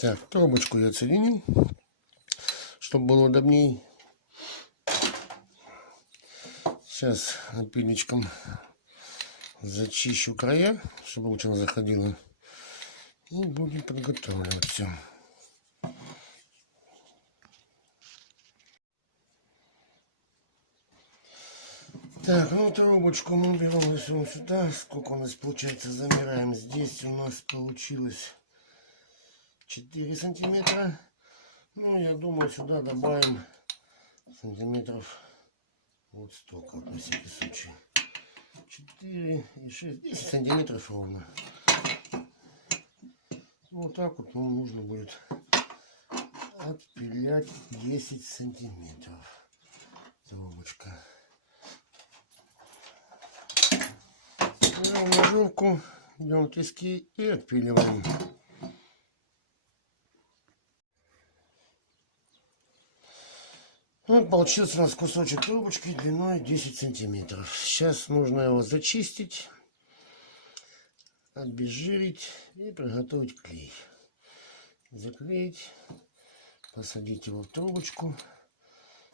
Так, трубочку я отсоединил, чтобы было удобней. Сейчас напильничком зачищу края, чтобы лучше она заходила. И будем подготавливать все. Так, ну трубочку мы берем вот сюда. Сколько у нас получается? Замираем. Здесь у нас получилось 4 сантиметра. Ну, я думаю, сюда добавим сантиметров вот столько, вот, на всякий случай. 4 и 6, 10 сантиметров ровно. Вот так вот нам нужно будет отпилять 10 сантиметров. Трубочка. Берем ножовку, идем тиски и отпиливаем. Вот получился у нас кусочек трубочки длиной 10 сантиметров. Сейчас нужно его зачистить, обезжирить и приготовить клей. Заклеить, посадить его в трубочку.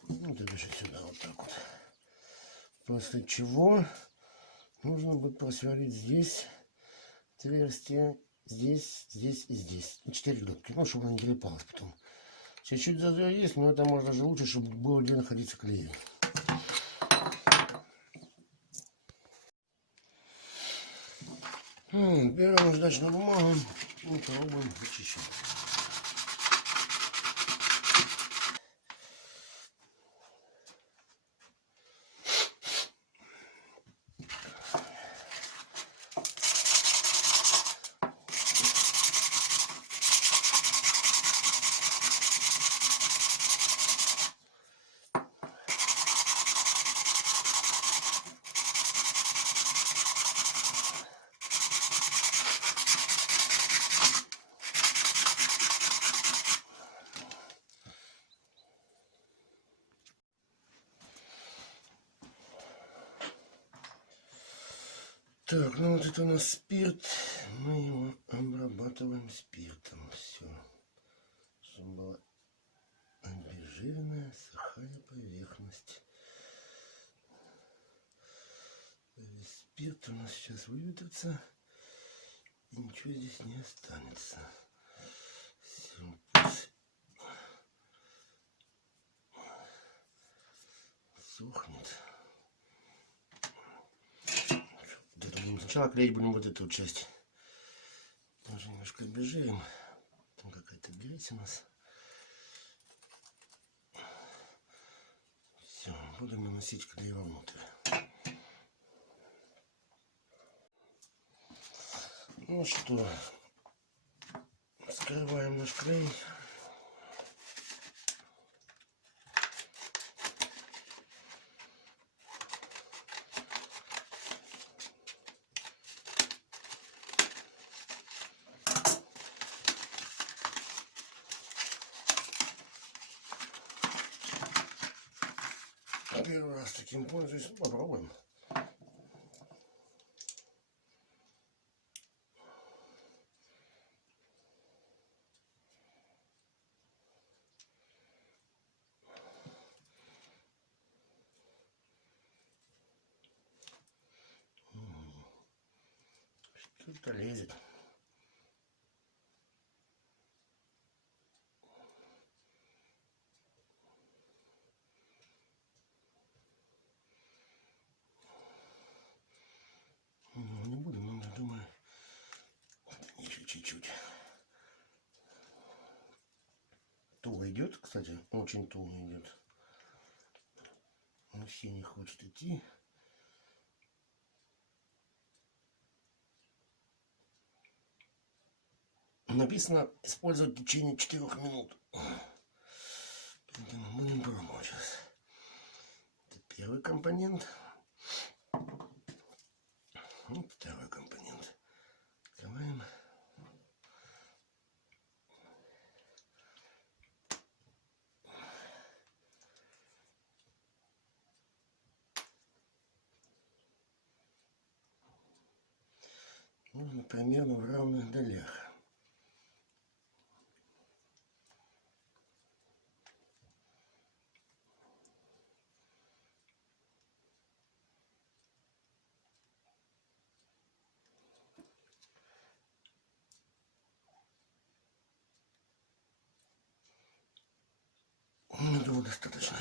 Ну, дальше сюда вот так вот. После чего нужно будет просверлить здесь отверстие, здесь, здесь и здесь. 4 глубки, ну, чтобы она не телепалась потом. Чуть-чуть зазор есть, но это можно даже лучше, чтобы было где находиться клей. Берем наждачную бумагу и пробуем вычищать. Так, ну вот это у нас спирт. Мы его обрабатываем спиртом. Все. Чтобы была обезжиренная, сухая поверхность. Весь спирт у нас сейчас выветрится. И ничего здесь не останется. Все, пусть сохнет. Сначала клеить будем вот эту часть. Тоже немножко обезжирим. Там какая-то грязь у нас. Все, будем наносить клей вовнутрь. Ну что, скрываем наш клей. Первый раз таким пользуюсь. Попробуем. Что-то лезет. Не будем, но думаю, еще чуть-чуть. Туго идет, кстати, очень туго идет. Он все не хочет идти. Написано использовать в течение 4 минут. Поэтому будем пробовать сейчас. Это первый компонент. Вот второй компонент. Открываем. Нужно примерно в равных долях. достаточно.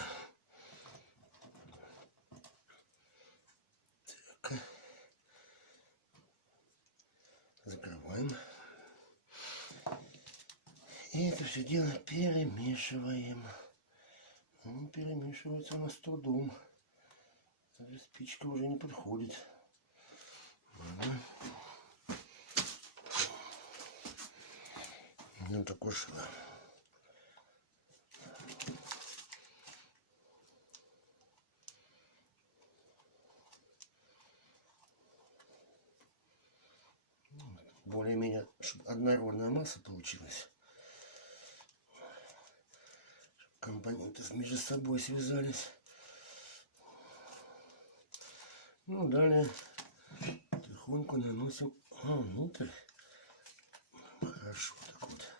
Так. Закрываем. И это все дело перемешиваем. Он перемешивается у нас с трудом. Даже спичка уже не подходит. Ладно. Ну, такое шило. Более-менее, чтобы однородная масса получилась. Чтобы компоненты между собой связались. Ну, далее тихонько наносим внутрь. Хорошо так вот.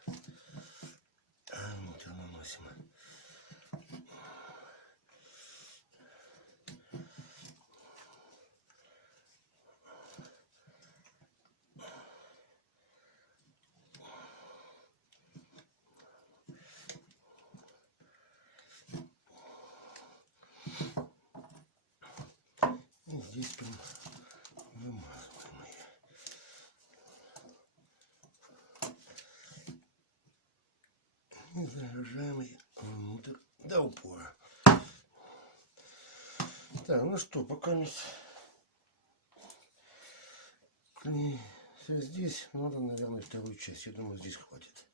Внутрь наносим. И здесь прям вымазываем ее. И загружаем ее внутрь до упора. Так, ну что, пока клей все здесь, надо, наверное, вторую часть. Я думаю, здесь хватит.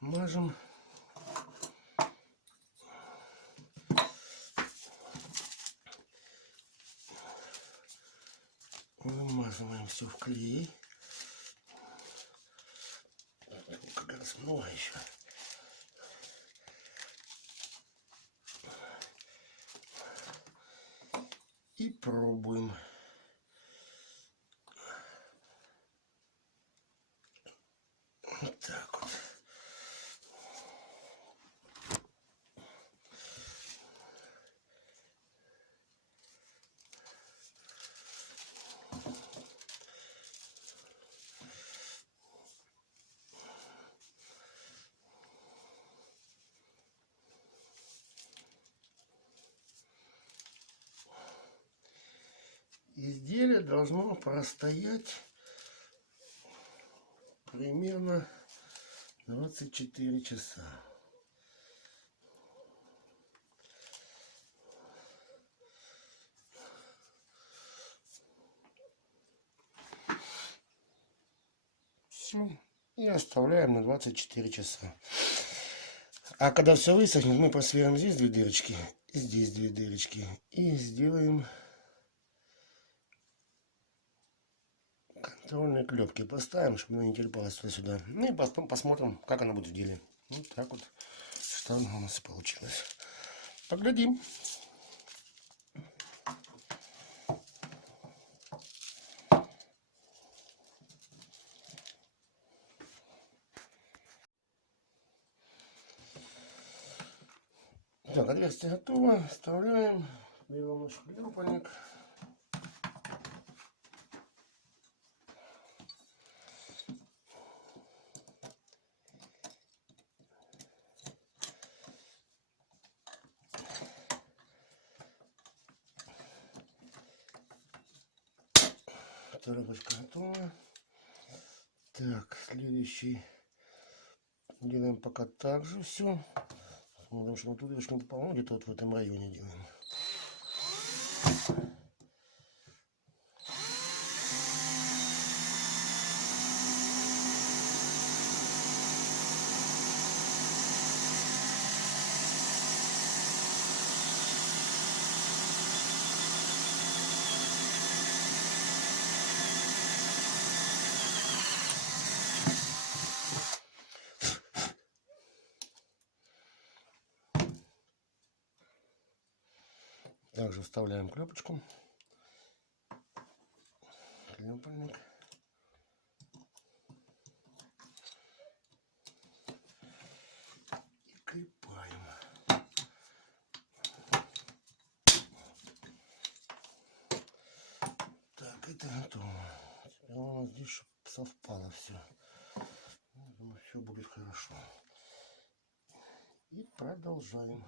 Мажем. Вымазываем все в клей. Как раз много еще. И пробуем. Вот так вот. Изделие должно простоять примерно 24 часа. Все. И оставляем на 24 часа. А когда все высохнет, мы просверим здесь 2 дырочки и здесь 2 дырочки. И сделаем контрольные клепки. Поставим, чтобы она не телепалась туда-сюда. Ну и потом посмотрим, как она будет в деле. Вот так вот, что у нас получилось. Поглядим. Так, отверстие готово. Вставляем. Берем наш клепанник. Коробочка готова. Так, следующий делаем пока так же все. Смотрим, что мы тут дырочку не попало, где-то вот в этом районе делаем. Также вставляем клепочку. Клепальник. И клепаем. Так, это готово. Теперь у нас здесь, чтобы совпало все. Думаю, все будет хорошо. И продолжаем.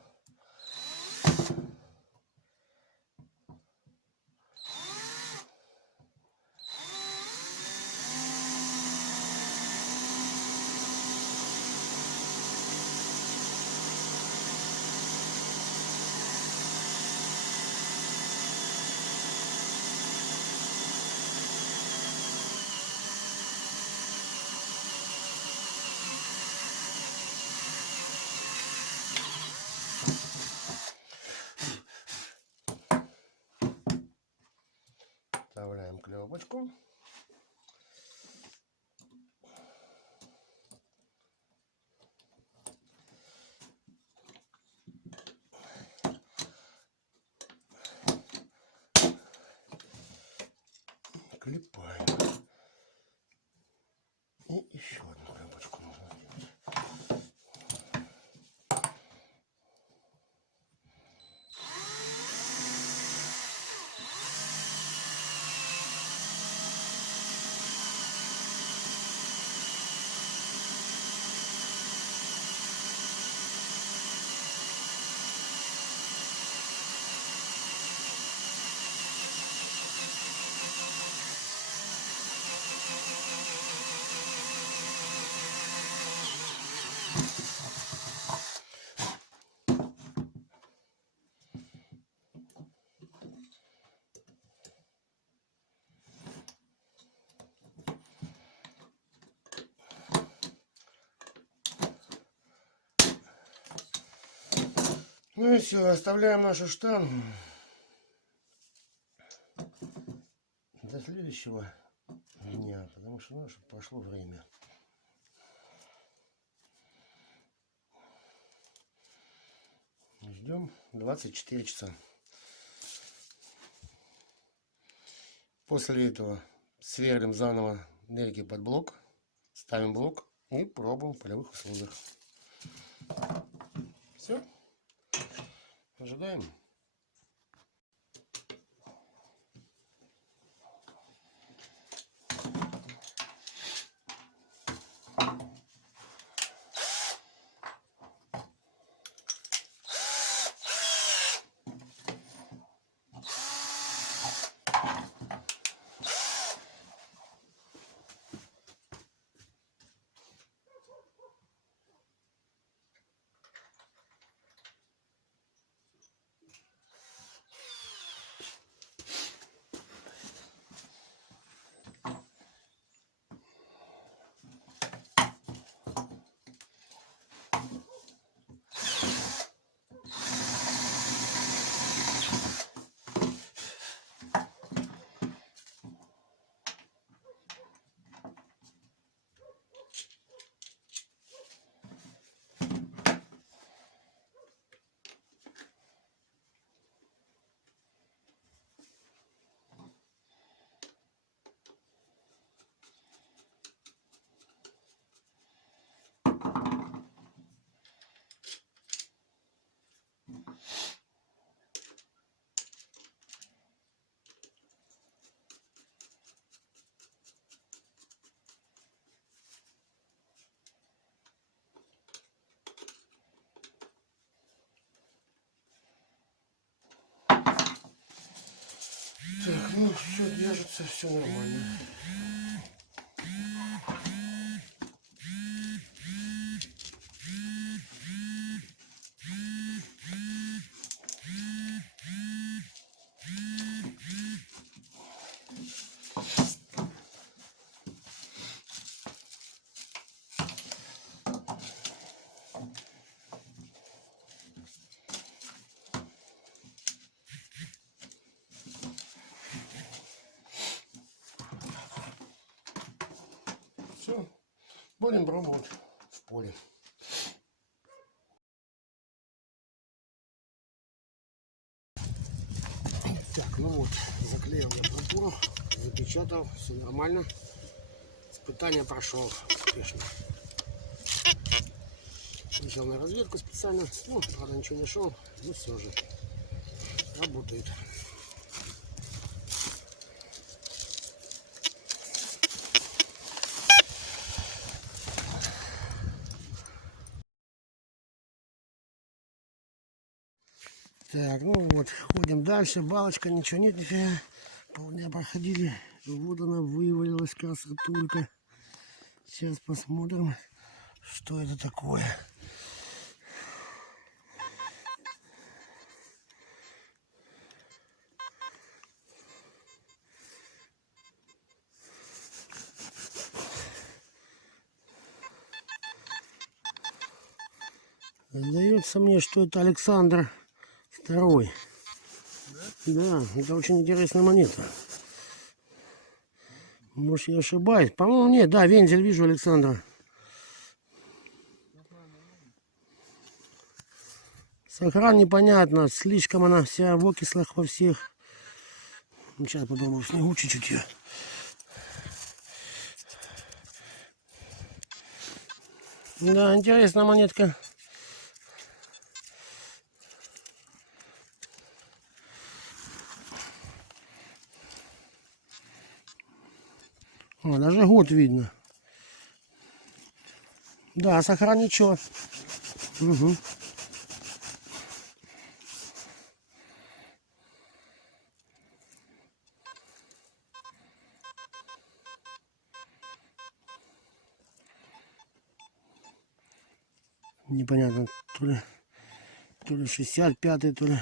Вставляем клепочку. Клепаем. И еще одну клепочку нужно сделать. Ну и все, оставляем нашу штангу до следующего дня, потому что наше пошло время. Ждем 24 часа. После этого сверлим заново дырки под блок, ставим блок и пробуем в полевых условиях. Все. Ожидаем. Так, ну все держится, все нормально. Все, будем пробовать в поле. Так, ну вот, заклеил я пурпуру, запечатал, все нормально. Испытание прошел успешно. Вышел на разведку специально, ну, правда ничего не шел, но все же работает. Так, ну вот, ходим дальше. Балочка, ничего нет, нифига. Полдня проходили. Вот она вывалилась, красотулька. Сейчас посмотрим, что это такое. Сдается мне, что это Александр II. Да, это очень интересная монета. Может, я ошибаюсь. По-моему, нет, да, вензель вижу Александра. Сохран непонятно, слишком она вся в окислах во всех. Сейчас попробую в снегу чуть-чуть ее. Да, интересная монетка. О, даже год видно. Да, сохран ничего. Угу. Непонятно, то ли 65-й, то ли.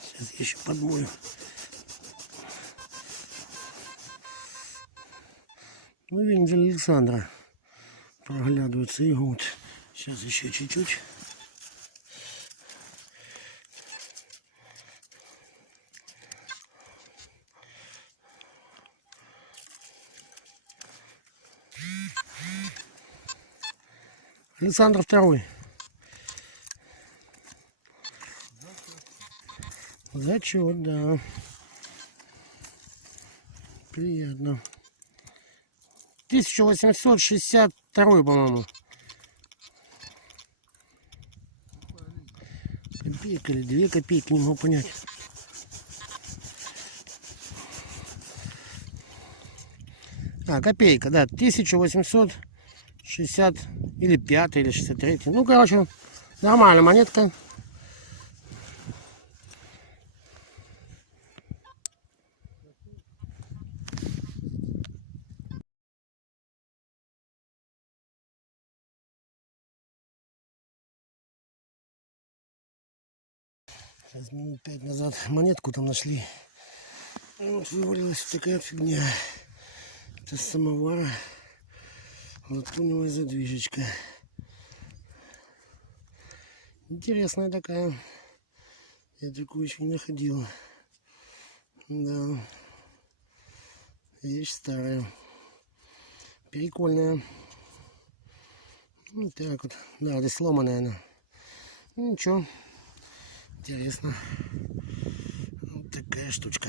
Сейчас я еще подмою. Ну, вензель Александра. Проглядывается и год. Сейчас еще чуть-чуть. Александр II. Зачет, да. Приятно. 1862, по-моему. Копейка или 2 копейки, не могу понять. А, копейка, да, 1860 или 5 или 63. Ну, короче, нормальная монетка. Сейчас минут 5 назад монетку там нашли. Вот вывалилась такая фигня. Это самовара. Латуневая задвижечка. Интересная такая. Я такую еще не находил. Да. Вещь старая. Прикольная. Вот так вот. Да, здесь сломанная она. Ну, ничего. Интересно. Вот такая штучка.